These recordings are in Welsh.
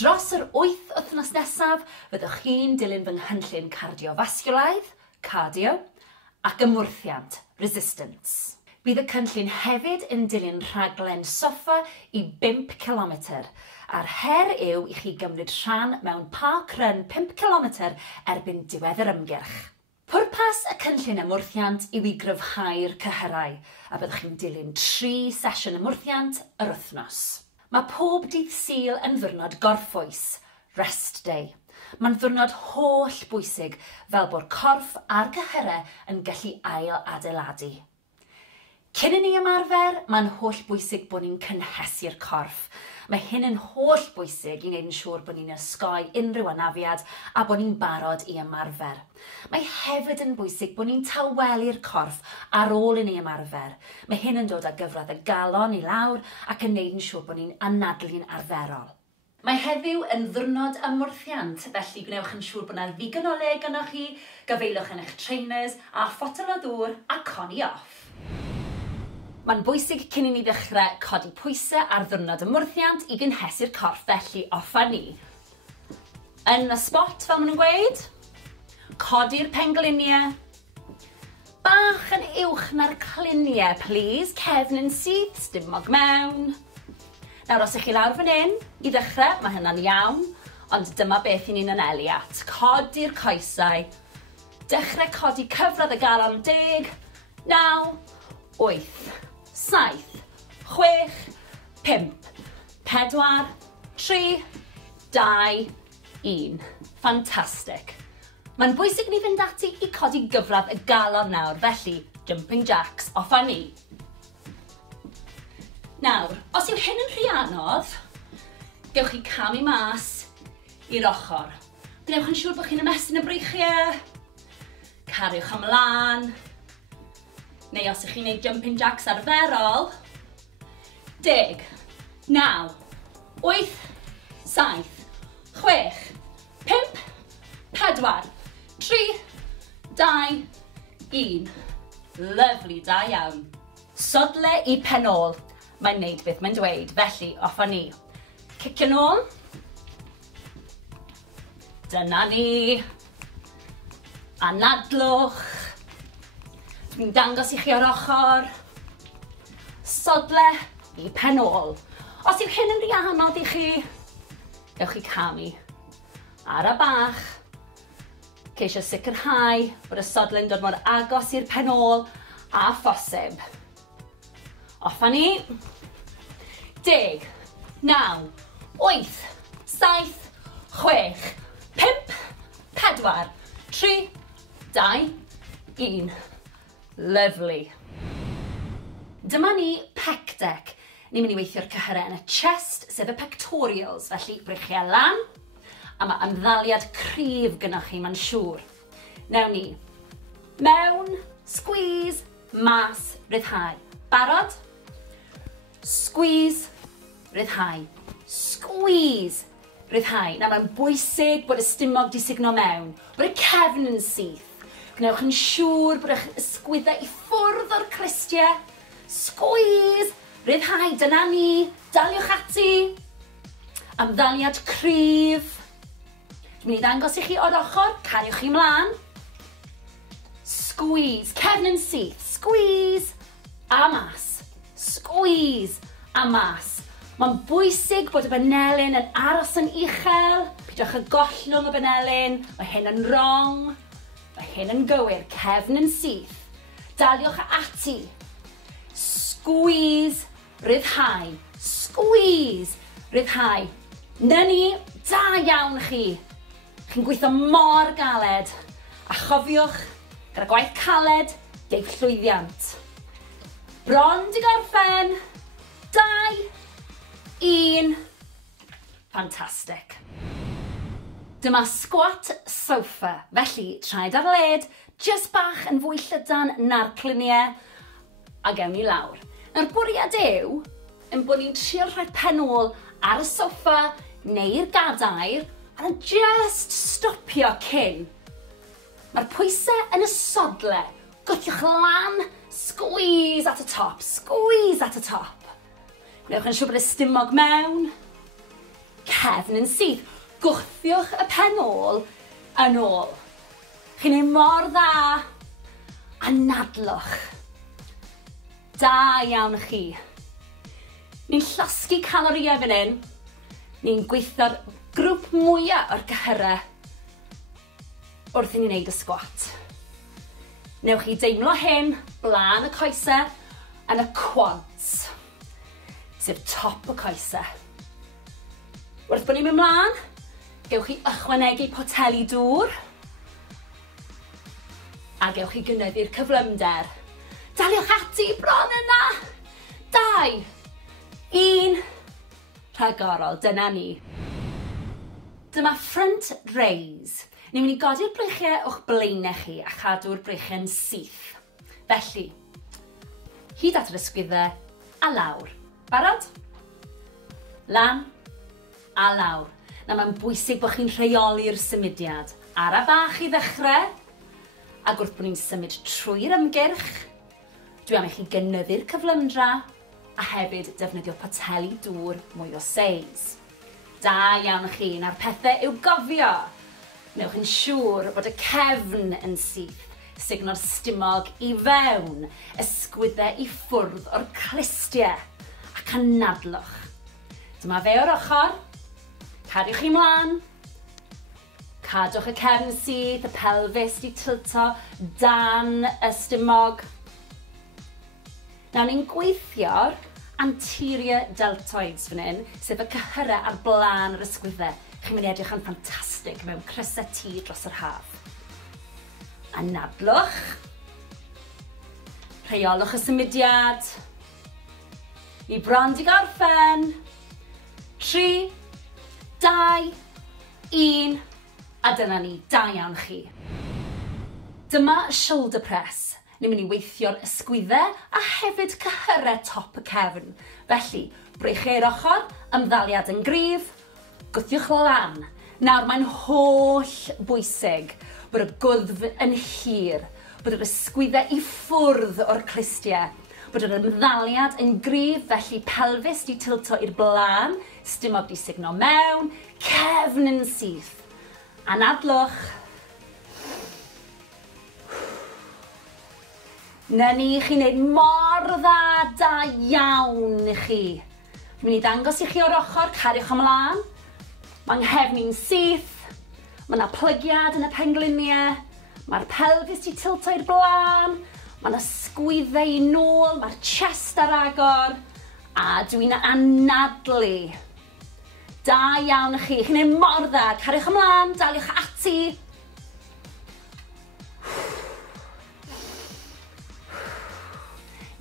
Dros yr 8 wythnos nesaf, fyddwch chi'n dilyn fy nghynllun cardiofasgiwlaidd, cardio, ac ymwrthiant, resistance. Bydd y cynllun hefyd yn dilyn rhaglen soffa i 5 km, a'r her yw i chi gymryd rhan mewn park run 5 km erbyn diwedd yr ymgyrch. Pwrpas y cynllun ymwrthiant yw i gryfhau'r cyhyrau, a byddwch chi'n dilyn 3 sesiwn ymwrthiant yr wythnos. Mae pob dydd Sul yn ddiwrnod gorffwys, rest day. Mae'n ddiwrnod holl bwysig fel bod corff a'r cyhyrau yn gallu ail adeiladu. Cyn i ni ymarfer, mae'n holl bwysig bod ni'n cynhesu'r corff. Mae hyn yn holl bwysig i wneud yn siŵr bod ni'n ysgoi unrhyw anafiad a bod ni'n barod i ymarfer. Mae hefyd yn bwysig bod ni'n tawelu'r corff ar ôl i ni ymarfer. Mae hyn yn dod â gyfradd y galon i lawr ac yn wneud yn siŵr bod ni'n anadlu'n arferol. Mae heddiw yn ddiwrnod ymwrthiant, felly gwnewch yn siŵr bod yna ddigon o le gynnwch chi, gyfeilwch yn eich trainers a photel o ddŵr a coni off. Mae'n bwysig cyn i ni ddechrau codi pwysau ar ddiwrnod ymwrthiant i gynhesu'r corff, felly offa ni. Yn y spot fel maen nhw'n gweud, codi'r pengliniau, bach yn uwch na'r cliniau, please, cefn yn syth, stumog mewn. Nawr, os ych chi lawr fan hyn, i ddechrau, mae hynna'n iawn, ond dyma beth i ni'n anelu at. Codi'r coesau, dechrau codi cyfradd y galon 10, 9, 8, 7, 6, 5, 4, 3, 2, 1. Fantastic. Mae'n bwysig ni fynd ati i codi gyfradd y galon nawr, felly jumping jacks offa ni. Nawr, os yw hyn yn rhy anodd, gewch chi camu mas i'r ochr. Gwnewch yn siŵr bod chi'n ymestyn y breichiau, cariwch ymlaen, neu os ych chi'n gwneud jumping jacks arferol, 10, 9, 8, 7, 6, 5, 4, 3, 2, 1. Lyfli, da iawn. Sodle i penol. Mae'n wneud beth mae'n dweud, felly offa ni. Cicio nôl. Dyna ni. Anadlwch. Dwi'n dangos i chi o'r ochr. Sodle i penol. Os yw hyn yn rhy anodd i chi, gewch chi camu ar y bach. Ceisio sicrhau bod y sodle'n dod mor agos i'r penol a phosib. Offa ni. 10, 9, 8, 7, 6, 5, 4, 3, 2, 1. Lyfli. Dyma ni pec deck. Ni'n mynd i weithio'r cyhyrau yn y chest, sef y pectorials, felly breichiau lan, a mae ymddaliad cryf gynnwch chi, mae'n siŵr. Newn ni. Mewn, squeeze, mas, ryddhau. Barod? Squeeze, ryddhau. Squeeze, ryddhau. Nawr mae'n bwysig bod y stumog di signo mewn, bod y cefn yn syth. Gwnewch yn siŵr bod eich ysgwyddau i ffwrdd o'r clistiau. Squeeze, ryddhau, dyna ni. Daliwch ati. Ymddaliad cryf. Dwi'n mynd i ddangos i chi o'r ochr, cariwch chi mlaen. Squeeze, cefn yn syth. Squeeze, a mas. Squeeze a mas. Mae'n bwysig bod y benelyn yn aros yn uchel. Pidwch y gollwng y benelyn. Mae hyn yn wrong. Mae hyn yn gywir. Cefn yn syth. Daliwch ati. Squeeze, ryddhau. Squeeze, ryddhau. Na ni, da iawn chi. Chi'n gweithio mor galed. A chofiwch, gyda gwaith caled, deith llwyddiant. Bron di gorffen. 2, 1. Fantastic. Dyma squat sofa, felly traed ar led, just bach yn fwy llydan na'r cliniau, a gewn ni lawr. Nawr bwriad yw, yn bod ni'n trio rhoi penol ar y soffa neu'r gadair, a just stopio cyn. Mae'r pwysau yn y sodle. Gwthiwch lan, squeeze at y top, squeeze at y top. Gwnewch yn siŵr bod y stumog mewn. cefn yn syth. Gwthiwch y pen ôl yn ôl. Chi'n ei mor dda. Anadlwch. Da iawn chi. Ni'n llosgu calorïau fan hyn. Ni'n gweithio'r grŵp mwyaf o'r gyhyrau wrth i ni wneud y sgwat. Newch chi deimlo hyn blaen y coesau yn y quads, sef top y coesau. Wrth bod ni'n mynd mlaen, gewch chi ychwanegu poteli dŵr a gewch chi gynyddu'r cyflymder. Daliwch ati bron yna. 2, 1, rhagorol, dyna ni. Dyma front raise. Ni'n mynd i godi'r breichiau o'ch blaenau chi a chadw'r breichiau'n syth. Felly, hyd at yr ysgwyddau a lawr. Barod? Lan a lawr. Na mae'n bwysig bod chi'n rheoli'r symudiad. Ara bach i ddechrau, ac wrth bod ni'n symud trwy'r ymgyrch, dwi am i chi gynyddu'r cyflymdra a hefyd defnyddio poteli dŵr mwy o seis. Da iawn chi, na'r pethau i'w gofio. Newch yn siŵr bod y cefn yn syth, sugno'r stumog i fewn, ysgwyddau i ffwrdd o'r clistiau, ac anadlwch. Dyma fe o'r ochr, cariwch chi mlaen, cadwch y cefn syth, y pelfis di tilto dan y stumog. Nawr ni'n gweithio'r anterior deltoids fan hyn, sef y cyhyrau ar blaen yr ysgwyddau. Chi'n mynd i edrych yn ffantastig mewn crysau tŷ dros yr haf. Anadlwch. Rheolwch y symudiad. I bron di gorffen. 3, 2, 1. A dyna ni, da iawn chi. Dyma shoulder press. Ni'n mynd i weithio'r ysgwyddau a hefyd cyhyrau top y cefn. Felly, breichiau'r ochr, ymddaliad yn gryf, gwthiwch lan. Nawr mae'n holl bwysig bod y gwddf yn hir, bod yr ysgwyddau i ffwrdd o'r clistiau, bod yr ymddaliad yn gryf, felly pelfis di tilto i'r blaen, stumog di sugno mewn, cefn yn syth. Anadlwch. Na ni, chi'n neud mor dda, da iawn i chi. Mi'n i ddangos i chi o'r ochr, cariwch ymlaen. Mae'n nghefni'n syth, mae yna plygiad yn y pengluniau, mae'r pelfis di tilto i'r blaen, mae yna sgwyddau i nôl, mae'r chest ar agor, a dwi'n anadlu. Da iawn i chi, chi'n ei mor dda, cariwch ymlaen, daliwch ati.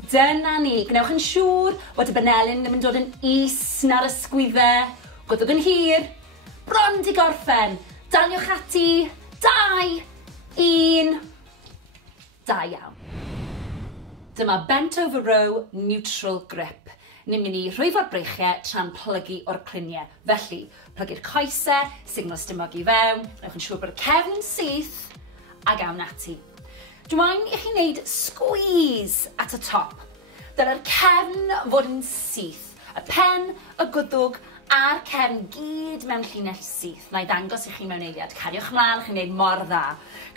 Dyna ni, gwnewch yn siŵr bod y banelyn ddim yn dod yn is na'r ysgwyddau, gwydwch yn hir, bron di gorffen, daliwch ati, 2, 1, da iawn. Dyma bent over row neutral grip. Ni'n mynd i rhwyfo'r breichiau tra'n plygu o'r cluniau. Felly, plygu'r coesau, signo stumog i fewn, gwnewch yn siŵr bod y cefn yn syth, a gawn ati. Dwi'n i chi wneud squeeze at y top. Dyna'r cefn fod yn syth. Y pen, y gwddwg, a'r cefn gyd mewn llinell syth. Na i ddangos i chi mewn eiliad. Cariwch mlaen, chi'n gwneud mor dda.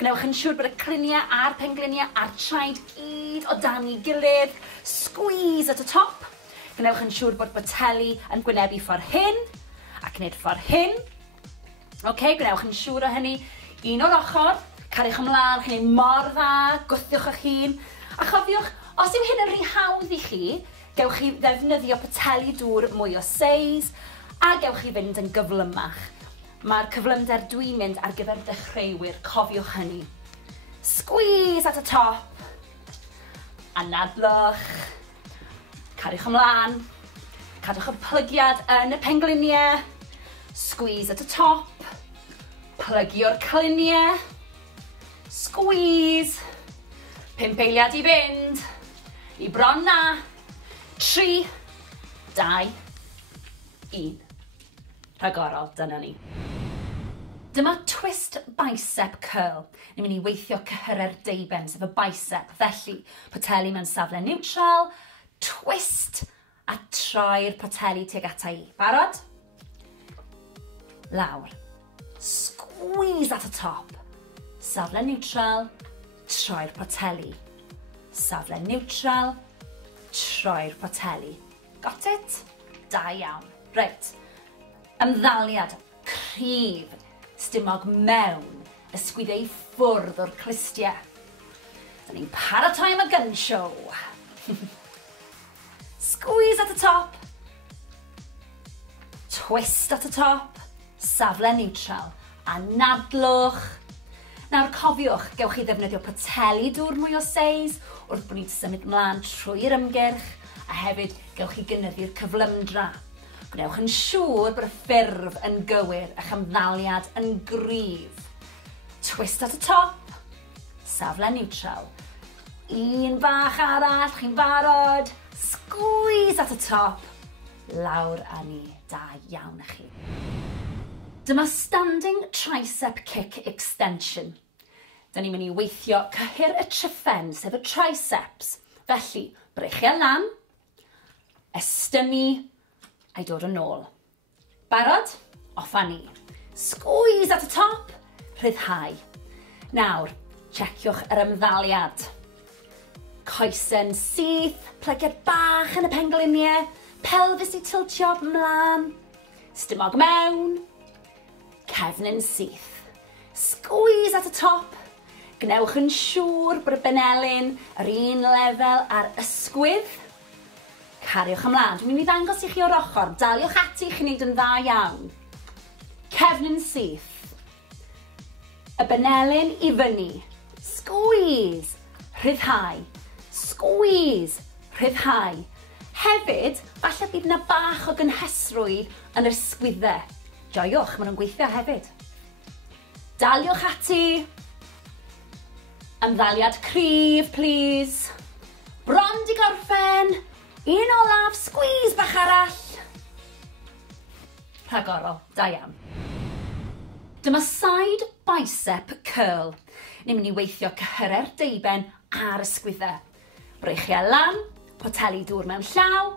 Gnewch yn siŵr bod y cluniau a'r pengluniau a'r traed gyd o dan i gilydd. Squeeze at y top. Gnewch yn siŵr bod boteli yn gwynebu ffordd hyn, ac wneud ffordd hyn. Gnewch yn siŵr o hynny. Un o'r ochr. Cariwch ymlaen, chi'n ei mor dda, gwthiwch eich hun. A chofiwch, os yw hyn yn rhy hawdd i chi, gewch chi ddefnyddio poteli dŵr mwy o seis, a gewch chi fynd yn gyflymach. Mae'r cyflymder dwi'n mynd ar gyfer dechreuwyr, cofiwch hynny. Squeeze at y top. Anadlwch. Cariwch ymlaen. Cadwch y plygiad yn y pengluniau. Squeeze at y top. Plygio'r cluniau. Squeeze. 5 eiliad i fynd. I bron na. 3, 2, 1. Rhagorol, dyna ni. Dyma twist bicep curl. Ni'n mynd i weithio cyhyrau'r deiben, sef y bicep. Felly, poteli mewn safle neutral, twist a troi'r poteli tuag ata i. Barod? lawr. Squeeze at y top. Safle neutral, troi'r poteli. Safle neutral, troi'r poteli. Got it? Da iawn. Reit. Ymddaliad cryf, stumog mewn, ysgwydau ffwrdd o'r clistiau. Da ni'n paratoi am y gun show. Squeeze at the top. Twist at the top. Safle neutral. A nadlwch. Nawr cofiwch, gewch chi ddefnyddio poteli dŵr mwy o seis wrth bod ni'n symud mlaen trwy'r ymgyrch a hefyd gewch chi gynyddu'r cyflymdra. Gwnewch yn siŵr bod y ffurf yn gywir a'ch ymddaliad yn gryf. Twist at y top. Safle neutral. Un bach arall, chi'n barod. Squeeze at y top. Lawr â ni, da iawn â chi. Dyma standing tricep kick extension. Da ni'n mynd i weithio cyhyr y tryffen, sef y triceps. Felly, brechiau lan, estynnu, a'i dod yn ôl. Barod? Off â ni. Squeeze at y top, rhyddhau. Nawr, checiwch yr ymddaliad. Coesen syth, plygiad bach yn y pengliniau, pelfis i tiltio mlaen, stumog mewn, cefn yn syth. Squeeze at y top. Gnewch yn siŵr bod y benelyn yr un lefel ar ysgwydd. Cariwch ymlaen. Dwi'n mynd i ddangos i chi o'r ochr. Daliwch ati i chi wneud yn dda iawn. Cefn yn syth. Y benelyn i fyny. Squeeze. Rhyddhau. Squeeze. Rhyddhau. Hefyd, falle bydd yna bach o gynhesrwydd yn yr ysgwyddau. Joiwch, maen nhw'n gweithio hefyd. Daliwch ati. Ymddaliad cryf, please. Bron di gorffen. Un olaf, squeeze bach arall. Rhagorol, da iawn. Dyma side bicep curl. Ni'n mynd i weithio cyhyrer deiben ar ysgwyddau. Brechiau lan, poteli dŵr mewn llaw,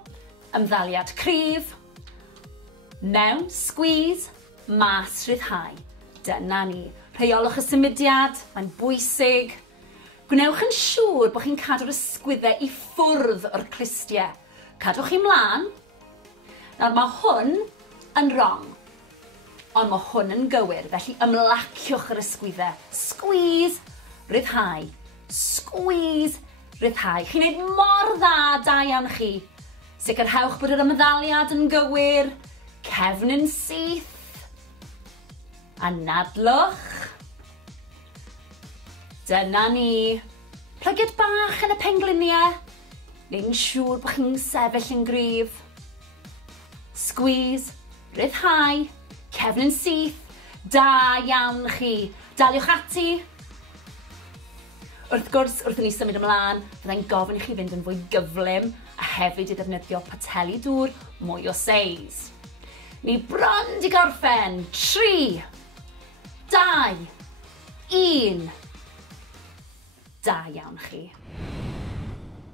ymddaliad cryf, mewn, squeeze, mas rhyddhau. Dyna ni. Rheolwch y symudiad, mae'n bwysig. Gwnewch yn siŵr bod chi'n cadw'r ysgwyddau i ffwrdd o'r clistiau. Cadwch chi mlaen. Nawr mae hwn yn wrong, ond mae hwn yn gywir, felly ymlaciwch yr ysgwyddau. Squeeze, rhyddhau. Squeeze, rhyddhau. Chi'n neud mor dda, da iawn chi. Sicrhewch bod yr ymddaliad yn gywir. Cefn yn syth. A nadlwch. Dyna ni. Plygiad bach yn y pengliniau. Neu'n siŵr bod chi'n sefyll yn gryf. Squeeze, rhyddhau, cefn yn syth. Da iawn chi. Daliwch ati. Wrth gwrs, wrth i ni symud ymlaen, byddai'n gofyn i chi fynd yn fwy gyflym a hefyd i ddefnyddio poteli dŵr mwy o seis. Ni bron di gorffen. 3, 2, 1. Da iawn chi.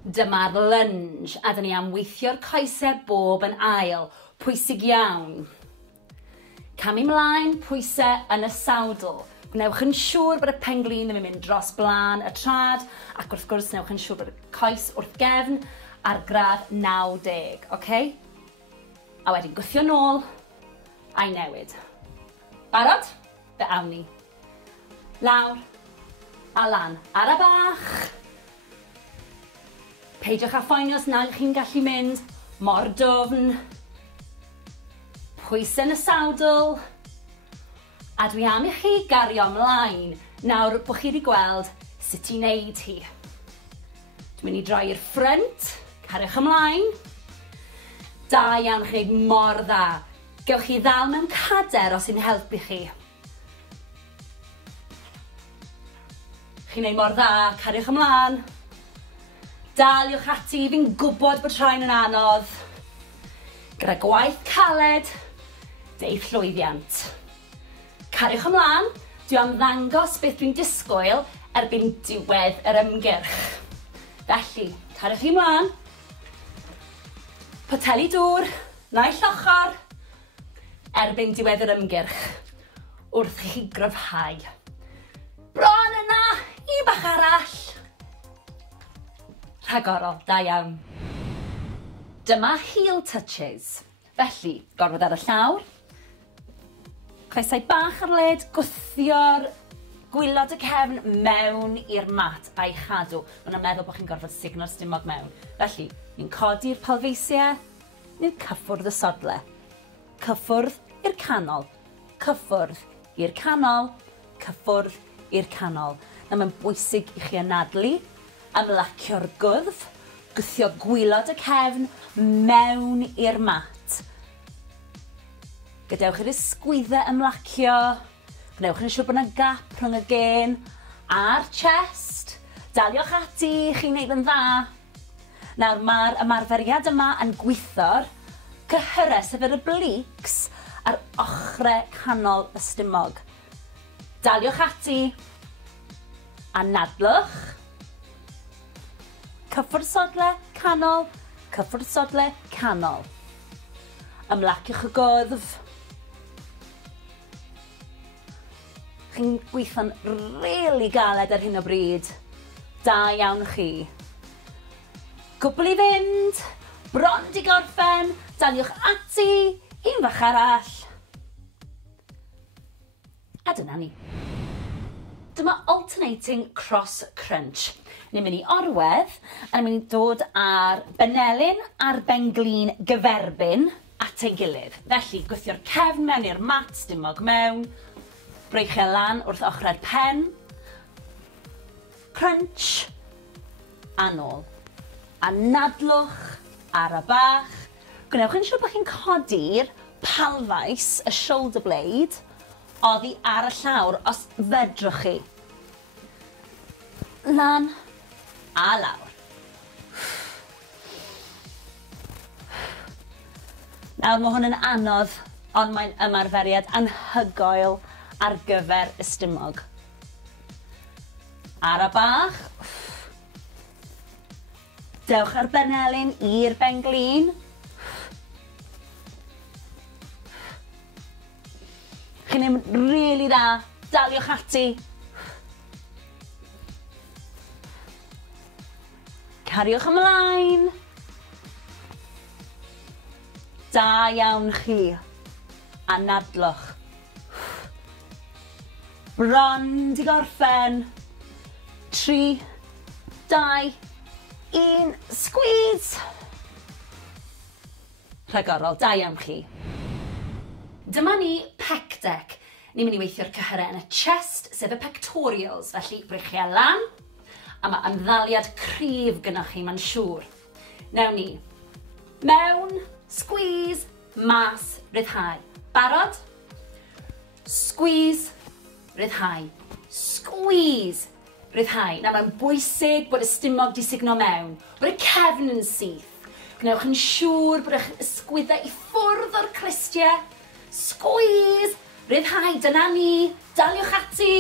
Dyma'r lunge, a dyn ni am weithio'r coesau bob yn ail. Pwysig iawn. Camu mlaen, pwysau yn y sawdl. Gnewch yn siŵr bod y penglin yn mynd dros blaen y trad, ac wrth gwrs gnewch yn siŵr bod y coes wrth gefn ar gradd 90, okay? A wedyn gwthio nôl a'i newid. Barod? Fe awn ni. Lawr a lan ar y bach. Peidiwch â phoeni os nad chi'n gallu mynd mor dwfn. Pwysau yn y sawdl. A dwi am i chi gario ymlaen nawr bod chi wedi gweld sut i wneud hi. Dwi'n mynd i droi i'r ffrynt, cariwch ymlaen. Da iawn chi, mor dda. Gewch chi ddal mewn cader os sy'n helpu chi. Chi'n neud mor dda, cariwch ymlaen. Daliwch ati, fi'n gwybod bod rhain yn anodd. Gyda gwaith caled, deith llwyddiant. Cariwch ymlaen, dwi am ddangos beth dwi'n disgwyl erbyn diwedd yr ymgyrch. Felly, cariwch chi ymlaen. Poteli dŵr, naill ochr. erbyn diwedd yr ymgyrch, wrth i chi gryfhau. Bron yna, i bach arall. Rhagorol, da iawn. Dyma heel touches. Felly, gorfod ar y llawr. Coesau bach ar led, gwthio'r gwylod y cefn mewn i'r mat a'i chadw. Mae'n meddwl bod chi'n gorfod signo'r stumog mewn. Felly, ni'n codi'r palfeisiau, ni'n cyffwrdd y sodle. Cyffwrdd i'r canol. Cyffwrdd i'r canol. Cyffwrdd i'r canol. Na mae'n bwysig i chi anadlu, ymlacio'r gwddf, gwthio gwylod y cefn mewn i'r mat. Gadewch i'r ysgwyddau ymlacio, gwnewch yn siŵr bod yna gap rhwng y gen a'r chest. Daliwch ati, chi'n neud yn dda. Nawr, mae'r ymarferiad yma yn gweithio'r cyhyrau, sef yr obliques ar ochrau canol y stumog. Daliwch ati, anadlwch. Cyffwrdd sodle, canol, cyffwrdd sodle, canol. Ymlaciwch y gwddf. Chi'n gweithio'n rili galed ar hyn o bryd. Da iawn chi. Cwbl i fynd, bron di gorffen, daliwch ati, un fach arall. A dyna ni. Dyma alternating cross crunch. Ni'n mynd i orwedd, a ni'n mynd i dod ar benelyn a'r benglin gyferbyn at ei gilydd. Felly, gwthio'r cefn mewn i'r mat, stumog mewn, breichio lan wrth ochrau'r pen, crunch, a nôl. Anadlwch ar y bach. Gwnewch yn siŵr bod chi'n codi'r palfais, y shoulder blade, oddi ar y llawr os fedrwch chi. Lan a lawr. Nawr mae hwn yn anodd, ond mae'n ymarferiad anhygoel ar gyfer y stumog. Ar y bach. Dewch ar benelyn i'r benglin. Chi'n mynd rili dda. Daliwch ati. Cariwch ymlaen. Da iawn chi. Anadlwch. Bron di gorffen. 3, 2, 1, squeeze. Rhagorol, da iawn chi. Dyma ni pec deck. Ni'n mynd i weithio'r cyhyrau yn y chest, sef y pectorials, felly breichio lan. A mae ymddaliad cryf gynnwch chi, mae'n siŵr. Newn ni. Mewn, squeeze, mas, ryddhau. Barod? Squeeze, ryddhau. Squeeze, ryddhau. Na mae'n bwysig bod y stumog di signo mewn, bod y cefn yn syth. Gwnewch yn siŵr bod eich ysgwyddau i ffwrdd o'r clistiau. Squeeze, ryddhau, dyna ni. Daliwch ati.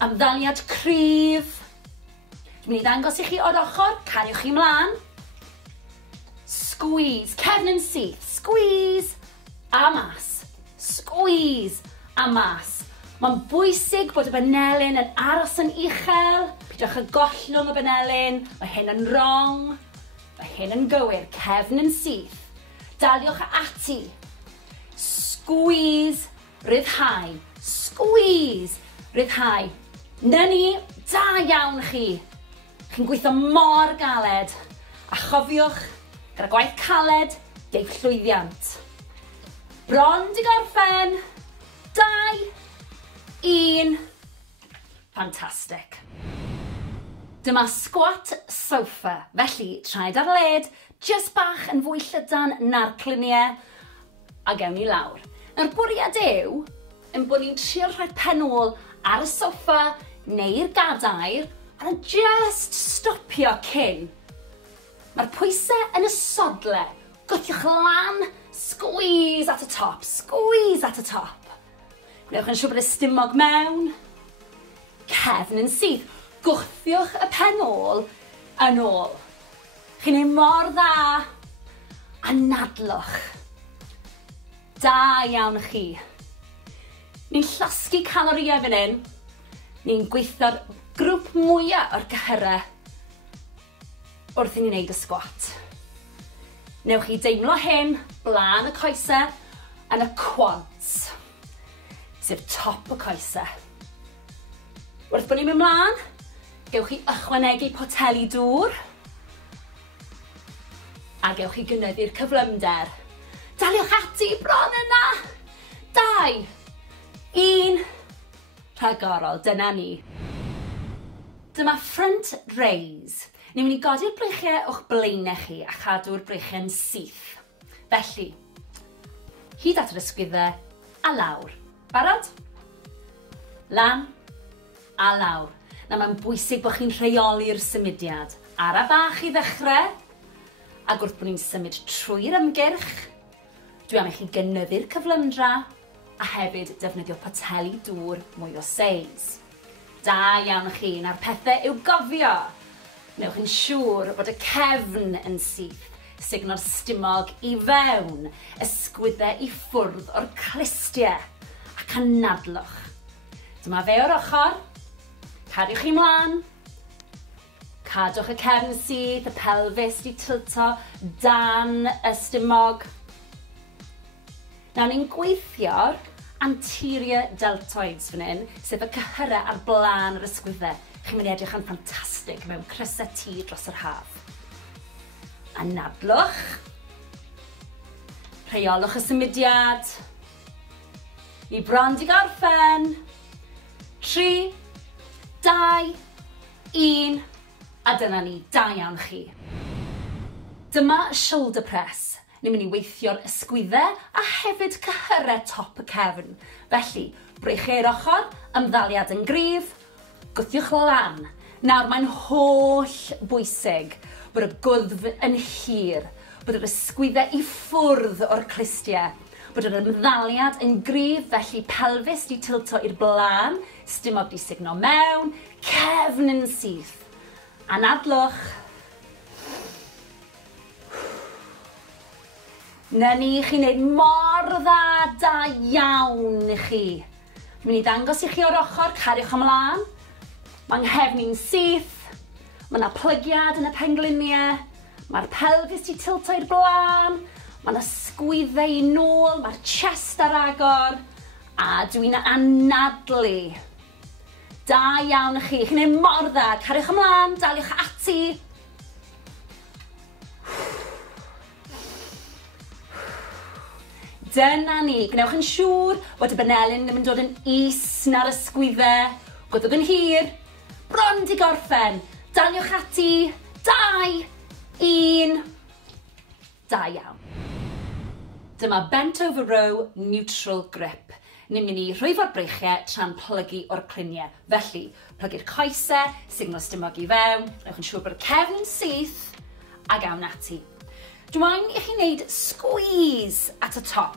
Ymddaliad cryf. Dwi'n mynd i ddangos i chi o'r ochr, cariwch chi mlaen. Squeeze, cefn yn syth. Squeeze, a mas. Squeeze, a mas. Mae'n bwysig bod y benelyn yn aros yn uchel. Pidwch y gollwng y benelyn. Mae hyn yn wrong. Mae hyn yn gywir. Cefn yn syth. Daliwch ati. Squeeze, ryddhau. Squeeze, ryddhau. Na ni, da iawn chi. Chi'n gweithio mor galed. A chofiwch, gyda gwaith caled, geith llwyddiant. Bron di gorffen. 2, 1. Fantastic. Dyma squat sofa. Felly, traed ar led, just bach yn fwy llydan na'r cluniau, a gewn ni lawr. Nawr bwriad yw, yn bod ni'n trio rhoi pen ôl ar y soffa neu'r gadair, a just stopio cyn. Mae'r pwysau yn y sodle. Gwthiwch lan, squeeze at y top, squeeze at y top. Wnewch yn siŵr bod y stumog mewn. Cefn yn syth. Gwthiwch y pen ôl yn ôl. Chi'n ei mor dda. Anadlwch. Da iawn chi. Ni'n llosgu calorïau fan hyn. Ni'n gweithio'r grŵp mwyaf o'r gyhyrau wrth i ni wneud y sgwat. Newch chi deimlo hyn blaen y coesau yn y quads, sef top y coesau. Wrth bod ni'n mynd mlaen, gewch chi ychwanegu poteli dŵr a gewch chi gynyddu'r cyflymder. Daliwch ati bron yna. 2, 1, rhagorol, dyna ni. Dyma front raise. Ni'n mynd i godi'r breichiau o'ch blaenau chi a chadw'r breichiau'n syth. Felly, hyd at yr ysgwyddau a lawr. Barod? Lan a lawr. Na mae'n bwysig bod chi'n rheoli'r symudiad. Ara bach i ddechrau, ac wrth bod ni'n symud trwy'r ymgyrch, dwi am i chi gynyddu'r cyflymdra a hefyd defnyddio poteli dŵr mwy o seis. Da iawn chi, na'r pethau i'w gofio. Newch yn siŵr bod y cefn yn syth, signo'r stumog i fewn, ysgwyddau i ffwrdd o'r clistiau, ac anadlwch. Dyma fe o'r ochr, cariwch chi mlaen, cadwch y cefn syth, y pelfis di tilto dan y stumog. Nawr ni'n gweithio'r anterior deltoids fan hyn, sef y cyhyrau ar blaen yr ysgwyddau. Chi'n mynd i edrych yn ffantastig mewn crysau tŷ dros yr haf. Anadlwch. Rheolwch y symudiad. I bron di gorffen. 3, 2, 1. A dyna ni, da iawn chi. Dyma shoulder press. Ni'n mynd i weithio'r ysgwyddau a hefyd cyhyrau top y cefn. Felly, breichiau'r ochr, ymddaliad yn gryf, gwthiwch lan. Nawr mae'n holl bwysig bod y gwddf yn hir, bod yr ysgwyddau i ffwrdd o'r clistiau, bod yr ymddaliad yn gryf, felly pelfis di tilto i'r blaen, stumog di signo mewn, cefn yn syth. Anadlwch. Na ni, chi'n neud mor dda, da iawn i chi. Mi'n i ddangos i chi o'r ochr, cariwch ymlaen. Mae'n nghefni'n syth, mae yna plygiad yn y pengliniau, mae'r pelfis di tilto i'r blaen, mae yna sgwyddau i nôl, mae'r chest ar agor, a dwi'n anadlu. Da iawn i chi, chi'n neud mor dda, cariwch ymlaen, daliwch ati. Dyna ni, gwnewch yn siŵr bod y banelyn ddim yn dod yn is na'r ysgwyddau. Gwydwch yn hir, bron di gorffen. Daliwch ati, 2, 1. Da iawn. Dyma bent over row neutral grip. Ni'n mynd i rhwyfo'r breichiau tra'n plygu o'r cliniau. Felly, plygu'r coesau, signo stumog i fewn, gwnewch yn siŵr bod y cefn syth, a gawn ati. Dwi'n i chi wneud squeeze at y top.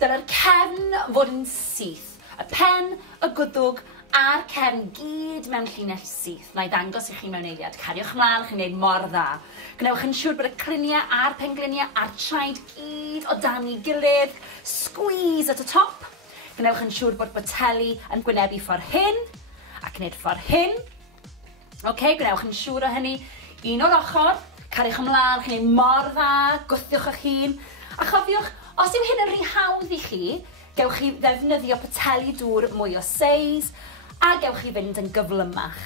Dyna'r cefn fod yn syth. Y pen, y gwddwg a'r cefn gyd mewn llinell syth. Na i ddangos i chi mewn eiliad. Cariwch mlaen, chi'n wneud mor dda. Gnewch yn siŵr bod y cliniau a'r pengliniau a'r traed gyd o dan ei gilydd. Squeeze at y top. Gnewch yn siŵr bod boteli yn gwynebu ffordd hyn ac wneud ffordd hyn. Gnewch yn siŵr o hynny. Un o'r ochr. Cariwch ymlaen, chi'n ei mor dda, gwthiwch eich hun. A chofiwch, os yw hyn yn rhy hawdd i chi, gewch chi ddefnyddio poteli dŵr mwy o seis, a gewch chi fynd yn gyflymach.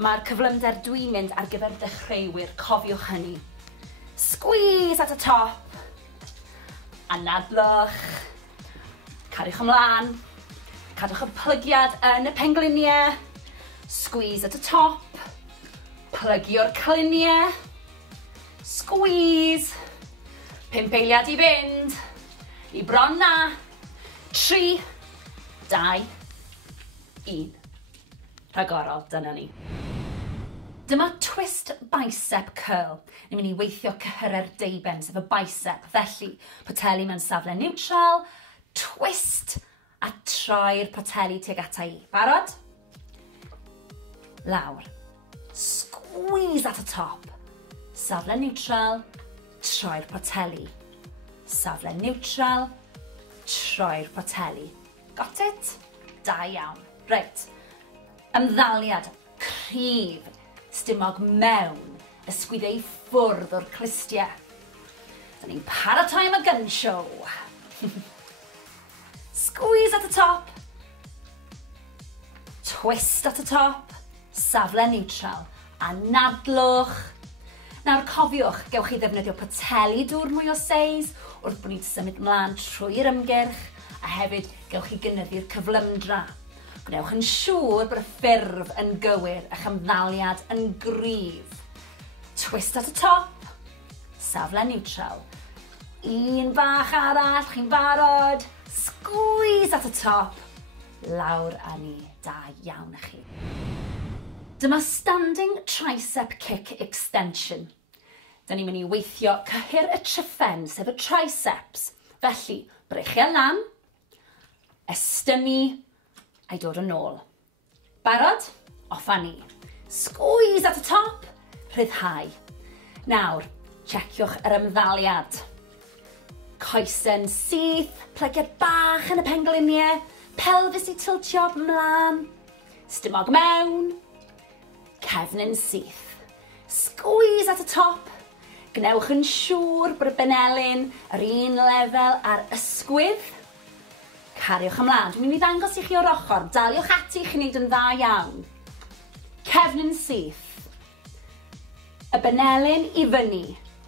Mae'r cyflymder dwi'n mynd ar gyfer dechreuwyr, cofiwch hynny. Squeeze at y top. Anadlwch. Cariwch ymlaen. Cadwch y plygiad yn y pengliniau. Squeeze at y top. Plygio'r cliniau. Squeeze. 5 eiliad i fynd. I bron na. 3, 2, 1. Rhagorol, dyna ni. Dyma twist bicep curl. Ni'n mynd i weithio cyhyrau'r deiben, sef y bicep. Felly, poteli mewn safle neutral, twist a troi'r poteli tuag ata i. Barod? Lawr. Squeeze at y top. Safle neutral, troi'r poteli. Safle neutral, troi'r poteli. Got it? Da iawn. Reit. Ymddaliad cryf, stumog mewn, ysgwyddau ffwrdd o'r clistiau. Da ni'n paratoi am y gun show. Squeeze at the top. Twist at the top. Safle neutral. A nadlwch. Nawr cofiwch, gewch chi ddefnyddio poteli dŵr mwy o seis wrth bod ni'n symud ymlaen trwy'r ymgyrch, a hefyd gewch chi gynyddu'r cyflymdra. Gwnewch yn siŵr bod y ffurf yn gywir a'ch ymddaliad yn gryf. Twist at y top, safle neutral. Un bach arall, chi'n barod. Squeeze at y top. Lawr a ni, da iawn i chi. Dyma standing tricep kick extension. Da ni'n mynd i weithio cyhyr y tryffen, sef y triceps. Felly, brechu lan, estynnu, a'i dod yn ôl. Barod? Off a ni. Squeeze at y top, rhyddhau. Nawr, checiwch yr ymddaliad. Coesen syth, plygiad bach yn y pengliniau, pelfis i tiltio mlaen, stumog mewn, cefn yn syth. Squeeze at y top. Gnewch yn siŵr bod y benelyn yr un lefel a'r ysgwydd. Cariwch ymlaen. Dwi'n mynd i ddangos i chi o'r ochr. Daliwch ati i chi wneud yn dda iawn. Cefn yn syth. Y benelyn i fyny.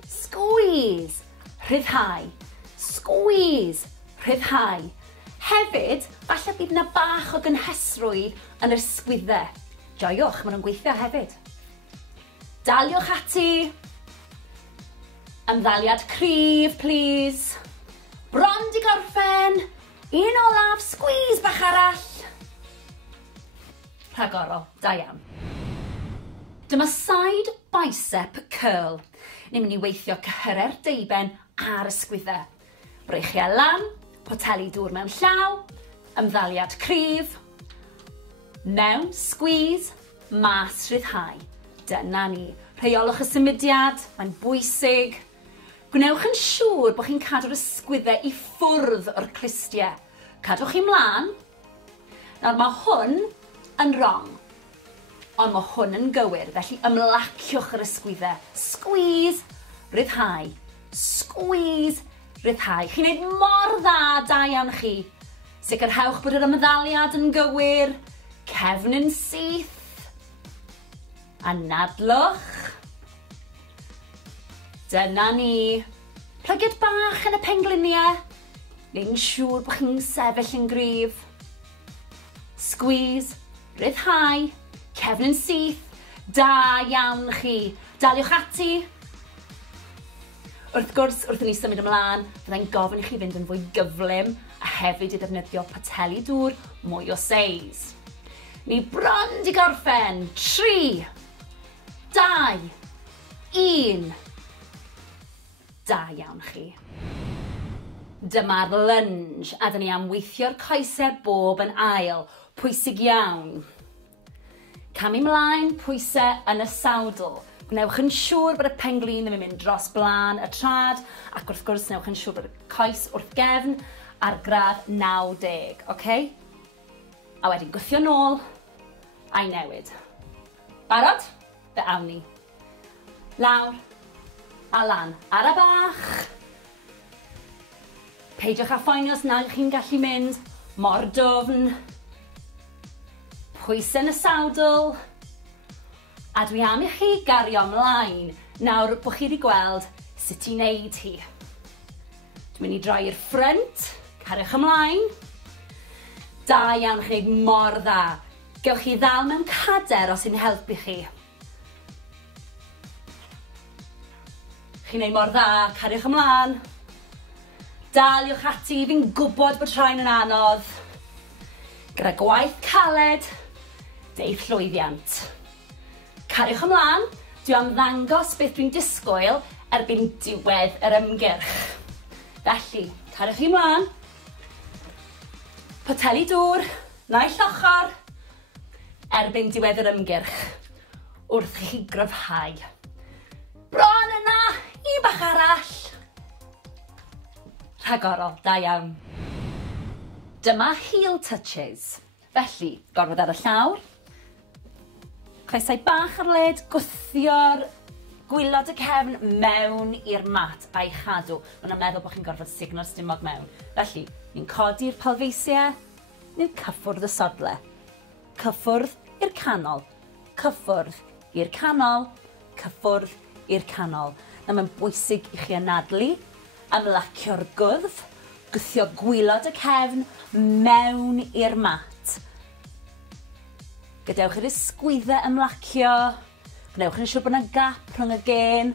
Squeeze. Rhyddhau. Squeeze. Rhyddhau. Hefyd, falle bydd yna bach o gynhesrwydd yn yr ysgwyddau. Joiwch, maen nhw'n gweithio hefyd. Daliwch ati. Ymddaliad cryf, please. Bron di gorffen. Un olaf, squeeze bach arall. Rhagorol, da iawn. Dyma side bicep curl. Ni'n mynd i weithio cyhyre'r deiben a'r ysgwyddau. Brechu lan, poteli dŵr mewn llaw, ymddaliad cryf, mewn, squeeze, mas rhyddhau. Dyna ni. Rheolwch y symudiad, mae'n bwysig. Gwnewch yn siŵr bod chi'n cadw'r ysgwyddau i ffwrdd o'r clistiau. Cadwch chi mlaen. Nawr mae hwn yn wrong, ond mae hwn yn gywir, felly ymlaciwch yr ysgwyddau. Squeeze, rhyddhau. Squeeze, rhyddhau. Chi'n neud mor dda, da iawn chi. Sicrhewch bod yr ymddaliad yn gywir. Cefn yn syth. A nadlwch. Dyna ni. Plygiad bach yn y pengliniau. Neu'n siŵr bod chi'n sefyll yn gryf. Squeeze, rhyddhau, cefn yn syth. Da iawn chi. Daliwch ati. Wrth gwrs, wrth i ni symud ymlaen, byddai'n gofyn i chi fynd yn fwy gyflym a hefyd i ddefnyddio poteli dŵr mwy o seis. Ni bron di gorffen. 3, 2, 1. Da iawn chi. Dyma'r lunge, a dyn ni am weithio'r coesau bob yn ail. Pwysig iawn. Camu mlaen, pwysau yn y sawdl. Gnewch yn siŵr bod y penglin ddim yn mynd dros blaen y trad, ac wrth gwrs gnewch yn siŵr bod y coes wrth gefn ar gradd 90, okay? A wedyn gwthio nôl a'i newid. Barod? Fe awn ni. Lawr a lan. Ara bach. Peidiwch â phoeni os nad chi'n gallu mynd mor dwfn. Pwysau yn y sawdl. A dwi am i chi gario ymlaen nawr bod chi wedi gweld sut i wneud hi. Dwi'n mynd i droi i'r ffrynt. Cariwch ymlaen. Da iawn chi, mor dda. Gewch chi ddal mewn cader os sy'n helpu chi. Chi'n neud mor dda, cariwch ymlaen. Daliwch ati, fi'n gwybod bod rhain yn anodd. Gyda gwaith caled, deuth llwyddiant. Cariwch ymlaen, dwi am ddangos beth dwi'n disgwyl erbyn diwedd yr ymgyrch. Felly, cariwch chi ymlaen. Poteli dŵr, naill ochr, erbyn diwedd yr ymgyrch, wrth i chi gryfhau. Bron yna, i bach arall. Rhagorol, da iawn. Dyma heel touches. Felly, gorfod ar y llawr. Coesau bach ar led, gwthio'r gwylod y cefn mewn i'r mat a'i chadw. Mae'n meddwl bod chi'n gorfod signo'r stumog mewn. Felly, ni'n codi'r palfeisiau, ni'n cyffwrdd y sodle. Cyffwrdd i'r canol. Cyffwrdd i'r canol. Cyffwrdd i'r canol. Na mae'n bwysig i chi anadlu, ymlacio'r gwddf, gwthio gwylod y cefn mewn i'r mat. Gadewch i'r ysgwyddau ymlacio, gwnewch yn siŵr bod yna gap rhwng y gen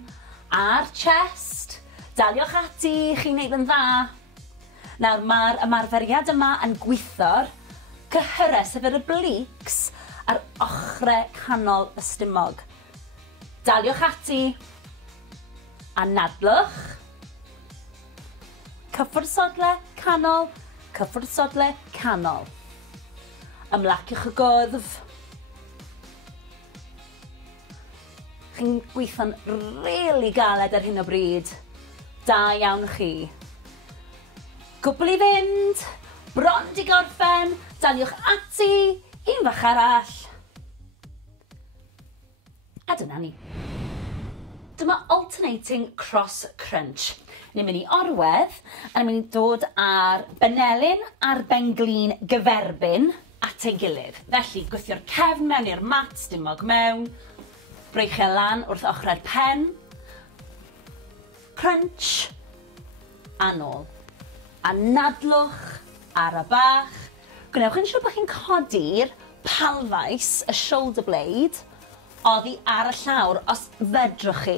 a'r chest. Daliwch ati, chi'n neud yn dda. Nawr, mae'r ymarferiad yma yn gweithio'r cyhyrau sef yr obliques ar ochrau canol y stumog. Daliwch ati, anadlwch, cyffwrdd sodle, canol, cyffwrdd sodle, canol. Ymlaciwch y gwddf. Chi'n gweithio'n rili galed ar hyn o bryd. Da iawn chi. Cwbl i fynd, bron di gorffen, daliwch ati, un fach arall. A dyna ni. Dyma alternating cross crunch. Ni'n mynd i orwedd, a ni'n mynd i dod ar benelyn a'r benglin gyferbyn at ei gilydd. Felly, gwthio'r cefn mewn i'r mat, stumog mewn, breichau lan wrth ochrau'r pen, crunch, a nôl. Anadlwch ar y bach. Gwnewch yn siŵr bod chi'n codi'r palfais, y shoulder blade, oddi ar y llawr os fedrwch chi.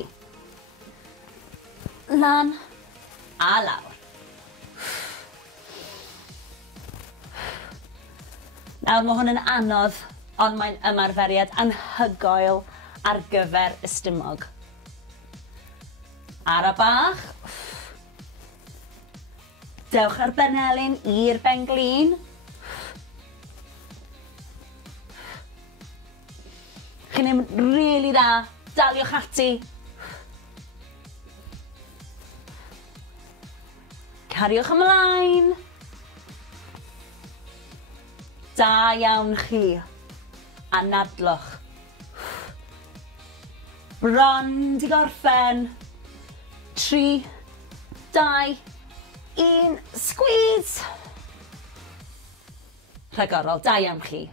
Lan a lawr. Nawr, mae hwn yn anodd, ond mae'n ymarferiad anhygoel ar gyfer y stumog. Ar y bach. Dewch ar benelyn i'r benglin. Chi'n neud rili dda. Daliwch ati. Cariwch ymlaen. Da iawn chi. Anadlwch. Bron di gorffen. 3, 2, 1, squeeze. Rhagorol, da iawn chi.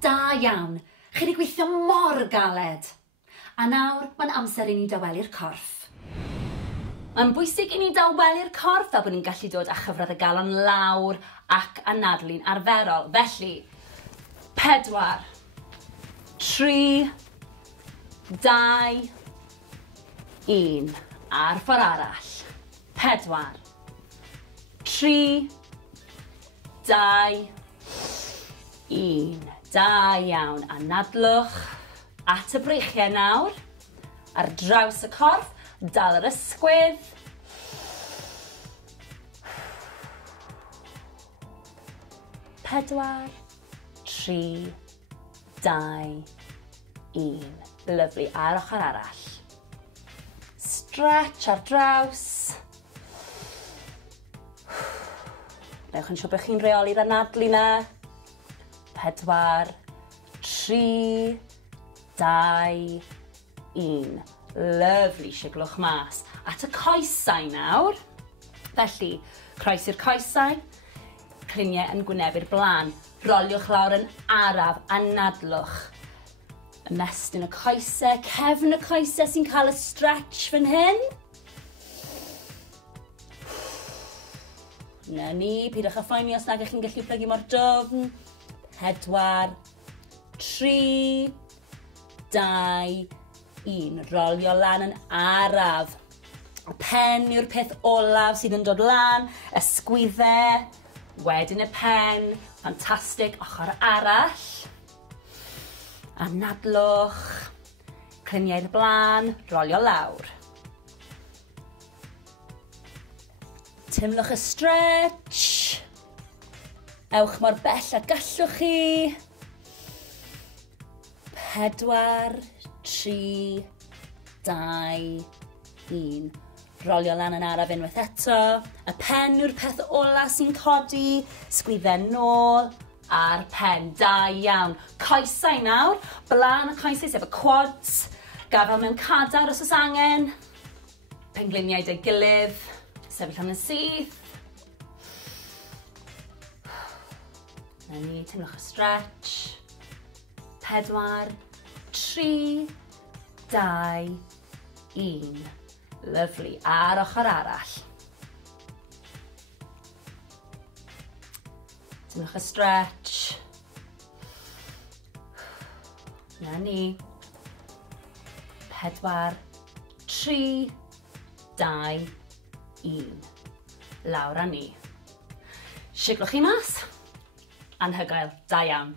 Da iawn. Chi wedi gweithio mor galed. A nawr, mae'n amser i ni dawelu'r corff. Mae'n bwysig i ni dawelu'r corff fel bod ni'n gallu dod â chyfradd y galon lawr ac anadlu'n arferol. Felly, 4, 3, 2, 1. Ar ffordd arall. 4, 3, 2, 1. Da iawn. Anadlwch at y breichiau nawr. Ar draws y corff. Dal yr ysgwydd. Pedwar, 3, 2, 1. Lyfli. Ar ochr arall. Stretch ar draws. Newch yn siŵr bod chi'n reoli'r anadlu na. 4, 3, 2, 1. Lyfli, siglwch mas. At y coesau nawr. Felly, croes i'r coesau. Cliniau yn gwynebu'r blaen. Roliwch lawr yn araf, anadlwch. Ymestyn y coesau, cefn y coesau sy'n cael y stretch fan hyn. Na ni, pidwch â phoeni os nag ych chi'n gallu plygu mor dwfn. 4, 3, 2, 1. Rolio lan yn araf. Y pen yw'r peth olaf sydd yn dod lan. Ysgwyddau. Wedyn y pen. Ffantastig. Ochr arall. Anadlwch. Cliniau'r blaen. Rolio lawr. Timlwch y stretch. Ewch mor bell a gallwch chi. 4, 3, 2, 1. Rolio lan yn araf unwaith eto. Y pen yw'r peth ola sy'n codi. Sgwydden nôl. A'r pen. Da iawn. Coesau nawr. Blaen y coesau sef y quads. Gafel mewn cadar os oes angen. Pengliniau dy gilydd. Sefyll am y syth. Na ni, teimlwch y stretch. 4, 3, 2, 1. Lyfli. A'r ochr arall. Teimlwch y stretch. Na ni. 4, 3, 2, 1. Lawr â ni. Siglwch chi mas. Anhygoel. Da iawn.